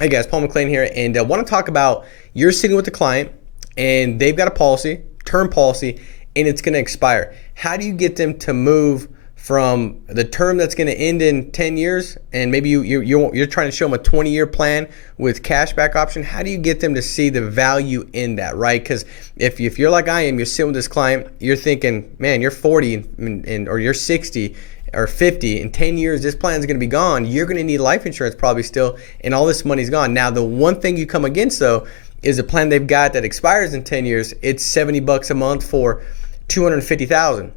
Hey guys, Paul McLean here, and I want to talk about you're sitting with the client and they've got a policy, term policy, and it's going to expire. How do you get them to move from the term that's going to end in 10 years and maybe you're trying to show them a 20-year plan with cashback option? How do you get them to see the value in that, right? Because if you're like I am, you're sitting with this client, you're thinking, man, you're 40 or you're 60 or 50, in 10 years this plan is going to be gone. You're going to need life insurance probably still, and all this money's gone. Now the one thing you come against though is a plan they've got that expires in 10 years. It's $70 a month for 250,000.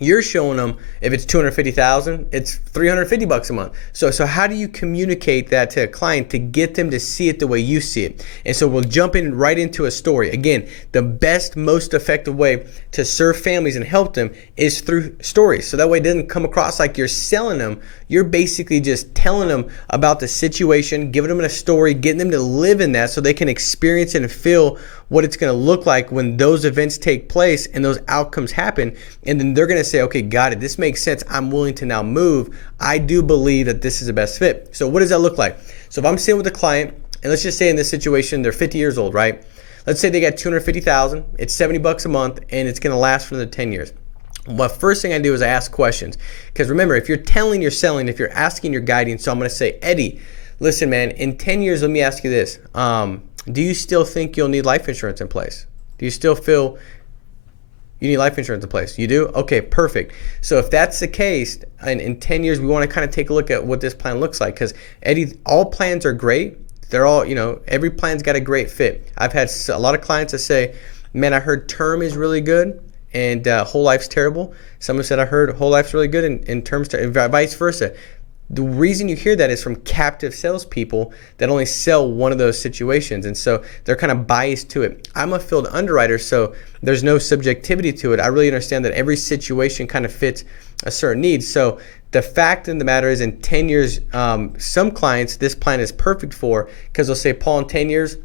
You're showing them if it's 250,000, it's 350 bucks a month. So how do you communicate that to a client to get them to see it the way you see it? And so we'll jump in right into a story. Again, the best, most effective way to serve families and help them is through stories. So that way it doesn't come across like you're selling them. You're basically just telling them about the situation, giving them a story, getting them to live in that so they can experience it and feel what it's going to look like when those events take place and those outcomes happen. And then they're going to say, okay, got it. This makes sense. I'm willing to now move. I do believe that this is the best fit. So what does that look like? So if I'm sitting with a client, and let's just say in this situation, they're 50 years old, right? Let's say they got 250,000, it's 70 bucks a month, and it's going to last for the 10 years. Well, first thing I do is I ask questions. Because remember, if you're telling, you're selling. If you're asking, you're guiding. So I'm going to say, Eddie, listen, man, in 10 years, let me ask you this. Do you still think you'll need life insurance in place? Do you still feel you need life insurance in place? You do? Okay, perfect. So if that's the case, and in 10 years, we want to kind of take a look at what this plan looks like. Because Eddie, all plans are great. They're all, every plan's got a great fit. I've had a lot of clients that say, man, I heard term is really good and whole life's terrible. Someone said, I heard whole life's really good in terms to, and vice versa. The reason you hear that is from captive salespeople that only sell one of those situations. And so they're kind of biased to it. I'm a field underwriter, so there's no subjectivity to it. I really understand that every situation kind of fits a certain need. So the fact of the matter is in 10 years, some clients this plan is perfect for because they'll say, Paul, in 10 years,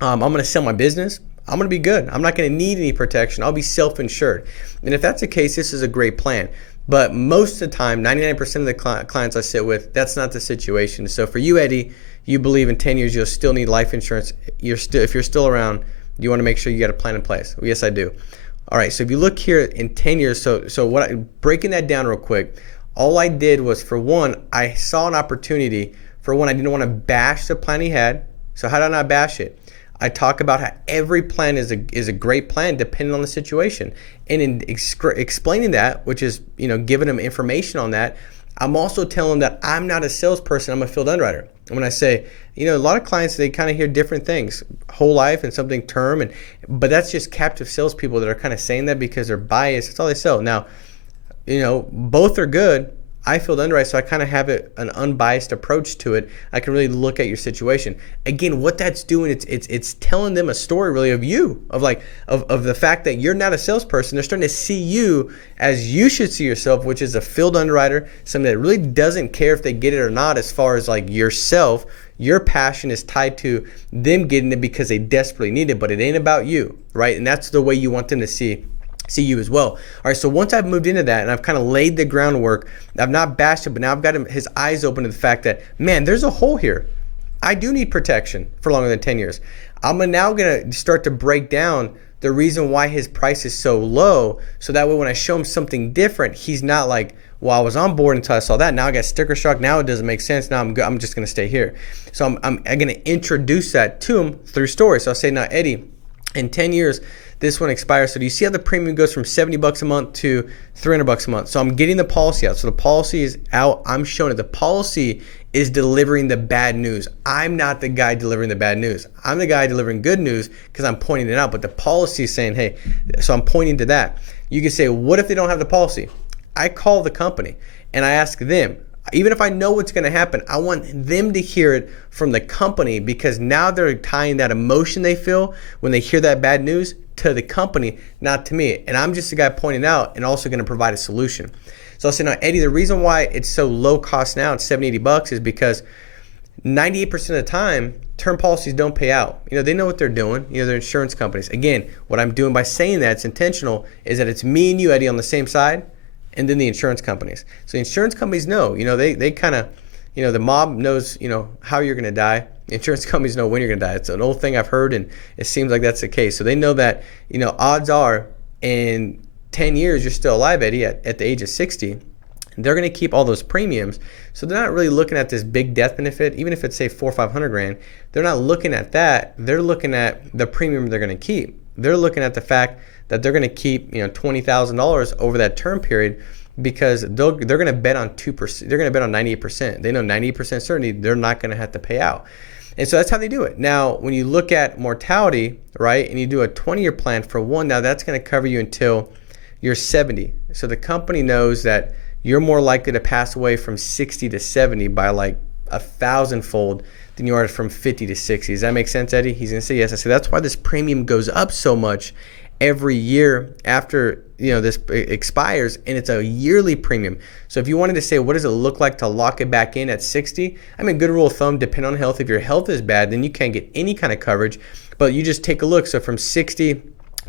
I'm going to sell my business. I'm going to be good. I'm not going to need any protection. I'll be self-insured. And if that's the case, this is a great plan. But most of the time, 99% of the clients I sit with, that's not the situation. So for you, Eddie, you believe in 10 years you'll still need life insurance. If you're still around, you want to make sure you got a plan in place. Well, yes, I do. All right, so if you look here in 10 years, breaking that down real quick, all I did was, for one, I saw an opportunity. For one, I didn't want to bash the plan he had. So how did I not bash it? I talk about how every plan is a great plan depending on the situation. And in explaining that, which is, giving them information on that, I'm also telling them that I'm not a salesperson, I'm a field underwriter. And when I say, a lot of clients, they kind of hear different things, whole life and something term, but that's just captive salespeople that are kind of saying that because they're biased. That's all they sell. Now, both are good. I field underwrite, so I kind of have an unbiased approach to it. I can really look at your situation. Again, what that's doing, it's telling them a story really of you, of the fact that you're not a salesperson. They're starting to see you as you should see yourself, which is a field underwriter, somebody that really doesn't care if they get it or not as far as like yourself. Your passion is tied to them getting it because they desperately need it, but it ain't about you, right? And that's the way you want them to see you as well. All right, so once I've moved into that and I've kind of laid the groundwork, I've not bashed it, but now I've got his eyes open to the fact that, man, there's a hole here. I do need protection for longer than 10 years. I'm now going to start to break down the reason why his price is so low, so that way when I show him something different, he's not like, well, I was on board until I saw that. Now I got sticker shock. Now it doesn't make sense. Now I'm just going to stay here. So I'm going to introduce that to him through stories. So I'll say, now, Eddie, in 10 years, this one expires. So do you see how the premium goes from 70 bucks a month to 300 bucks a month? So I'm getting the policy out. So the policy is out. I'm showing it. The policy is delivering the bad news. I'm not the guy delivering the bad news. I'm the guy delivering good news because I'm pointing it out. But the policy is saying, hey, so I'm pointing to that. You can say, what if they don't have the policy? I call the company and I ask them, even if I know what's going to happen, I want them to hear it from the company because now they're tying that emotion they feel when they hear that bad news to the company, not to me. And I'm just the guy pointing out and also going to provide a solution. So I'll say, now, Eddie, the reason why it's so low cost now, it's 70, 80 bucks, is because 98% of the time, term policies don't pay out. They know what they're doing. They're insurance companies. Again, what I'm doing by saying that, it's intentional, is that it's me and you, Eddie, on the same side, and then the insurance companies. So the insurance companies know, they kind of, the mob knows, how you're going to die. Insurance companies know when you're going to die. It's an old thing I've heard, and it seems like that's the case. So they know that, odds are in 10 years you're still alive, Eddie, at the age of 60. They're going to keep all those premiums. So they're not really looking at this big death benefit, even if it's say 400 or 500 grand. They're not looking at that. They're looking at the premium they're going to keep. They're looking at the fact that they're going to keep $20,000 over that term period, because they're going to bet on 2%. They're going to bet on 98%. They know 98% certainty they're not going to have to pay out. And so that's how they do it. Now, when you look at mortality, right, and you do a 20-year plan for one, now that's going to cover you until you're 70. So the company knows that you're more likely to pass away from 60 to 70 by like 1,000-fold than you are from 50 to 60. Does that make sense, Eddie? He's going to say yes. I say that's why this premium goes up so much every year after this expires, and it's a yearly premium. So if you wanted to say, what does it look like to lock it back in at 60? I mean, good rule of thumb, depending on health. If your health is bad, then you can't get any kind of coverage. But you just take a look. So from 60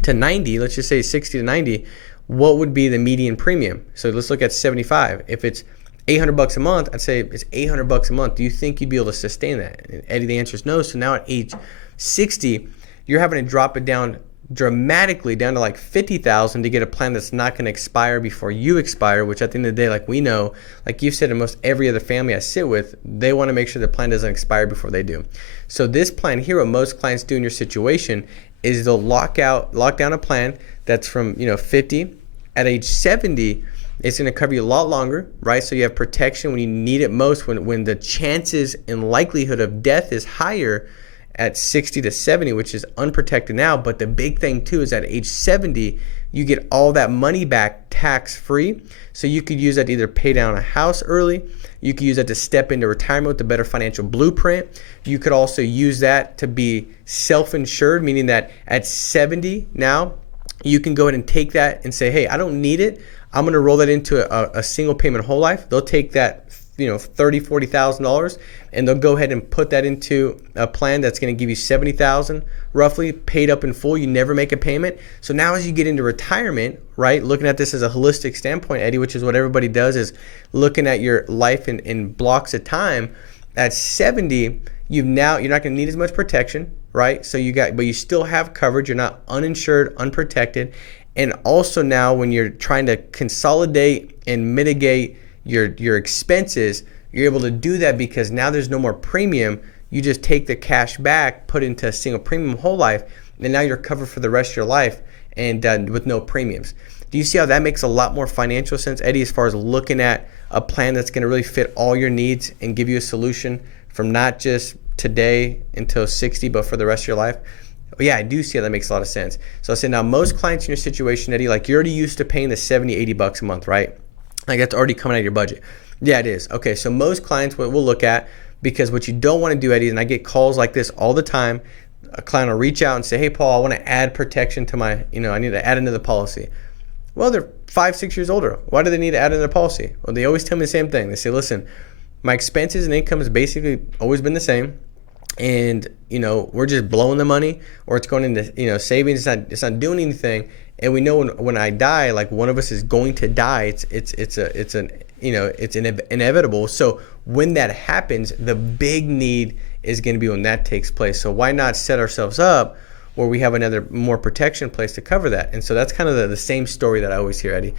to 90, let's just say 60 to 90, what would be the median premium? So let's look at 75. If it's $800 a month, I'd say it's $800 a month. Do you think you'd be able to sustain that? And Eddie, the answer is no. So now at age 60, you're having to drop it down dramatically down to like 50,000 to get a plan that's not going to expire before you expire, which at the end of the day, like we know, like you've said, in most every other family I sit with, they want to make sure the plan doesn't expire before they do. So this plan here, what most clients do in your situation is they'll lock down a plan that's from 50. At age 70, it's going to cover you a lot longer, right? So you have protection when you need it most, when the chances and likelihood of death is higher at 60 to 70, which is unprotected now. But the big thing too is at age 70, you get all that money back tax-free. So you could use that to either pay down a house early. You could use that to step into retirement with a better financial blueprint. You could also use that to be self-insured, meaning that at 70 now, you can go ahead and take that and say, hey, I don't need it. I'm going to roll that into a single payment whole life. They'll take that $30,000, $40,000, and they'll go ahead and put that into a plan that's going to give you $70,000 roughly paid up in full. You never make a payment. So now as you get into retirement, right, looking at this as a holistic standpoint, Eddie, which is what everybody does, is looking at your life in blocks of time. At 70, you're not going to need as much protection, right? But you still have coverage. You're not uninsured, unprotected. And also now when you're trying to consolidate and mitigate your expenses, you're able to do that because now there's no more premium. You just take the cash back, put it into a single premium whole life, and now you're covered for the rest of your life and with no premiums. Do you see how that makes a lot more financial sense, Eddie, as far as looking at a plan that's going to really fit all your needs and give you a solution from not just today until 60, but for the rest of your life? Yeah, I do see how that makes a lot of sense. So I said, now most clients in your situation, Eddie, like you're already used to paying the $70, $80 a month, right? Like that's already coming out of your budget. Yeah, it is. Okay, so most clients, what we'll look at, because what you don't want to do, Eddie, and I get calls like this all the time, a client will reach out and say, hey, Paul, I want to add protection to my, I need to add into the policy. Well, they're 5, 6 years older. Why do they need to add into the policy? Well, they always tell me the same thing. They say, listen, my expenses and income has basically always been the same. And, we're just blowing the money, or it's going into, savings. It's not doing anything. And we know when I die, like one of us is going to die. It's inevitable. So when that happens, the big need is going to be when that takes place. So why not set ourselves up where we have another more protection place to cover that? And so that's kind of the same story that I always hear, Eddie.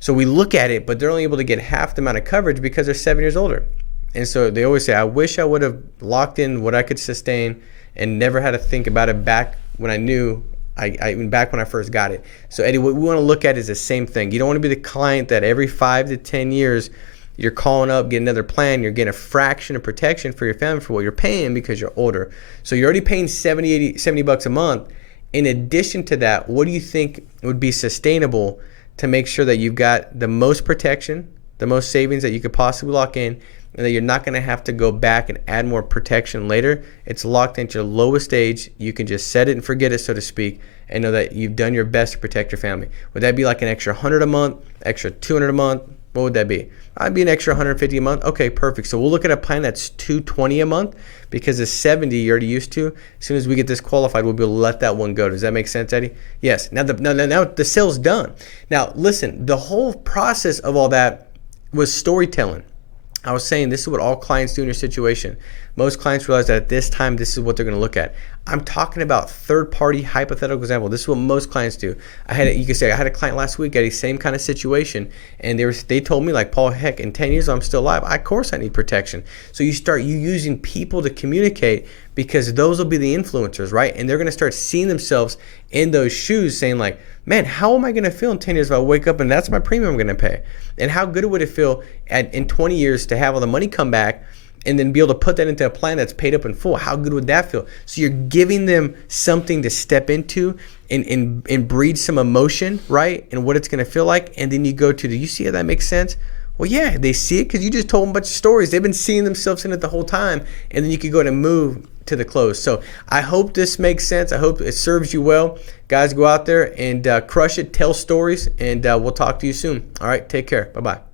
So we look at it, but they're only able to get half the amount of coverage because they're 7 years older. And so they always say, I wish I would have locked in what I could sustain and never had to think about it back when I knew, back when I first got it. So Eddie, what we want to look at is the same thing. You don't want to be the client that every 5 to 10 years you're calling up, getting another plan, you're getting a fraction of protection for your family for what you're paying because you're older. So you're already paying $70 a month. In addition to that, what do you think would be sustainable to make sure that you've got the most protection, the most savings that you could possibly lock in, and that you're not going to have to go back and add more protection later? It's locked into your lowest age. You can just set it and forget it, so to speak, and know that you've done your best to protect your family. Would that be like an extra $100 a month, extra $200 a month? What would that be? I'd be an extra $150 a month. Okay, perfect. So we'll look at a plan that's $220 a month because the 70 you're already used to. As soon as we get this qualified, we'll be able to let that one go. Does that make sense, Eddie? Yes. Now the sale's done. Now listen, the whole process of all that was storytelling. I was saying this is what all clients do in your situation. Most clients realize that at this time, this is what they're going to look at. I'm talking about third-party hypothetical example. This is what most clients do. I had a client last week at the same kind of situation, and they told me like, Paul, heck, in 10 years I'm still alive. Of course I need protection. So you using people to communicate, because those will be the influencers, right? And they're going to start seeing themselves in those shoes, saying like, man, how am I going to feel in 10 years if I wake up and that's my premium I'm going to pay? And how good would it feel in 20 years to have all the money come back and then be able to put that into a plan that's paid up in full? How good would that feel? So you're giving them something to step into and breed some emotion, right? And what it's going to feel like. And then you go to, do you see how that makes sense? Well, yeah, they see it because you just told them a bunch of stories. They've been seeing themselves in it the whole time. And then you could go and move to the close. So I hope this makes sense. I hope it serves you well. Guys, go out there and crush it. Tell stories. And we'll talk to you soon. All right, take care. Bye-bye.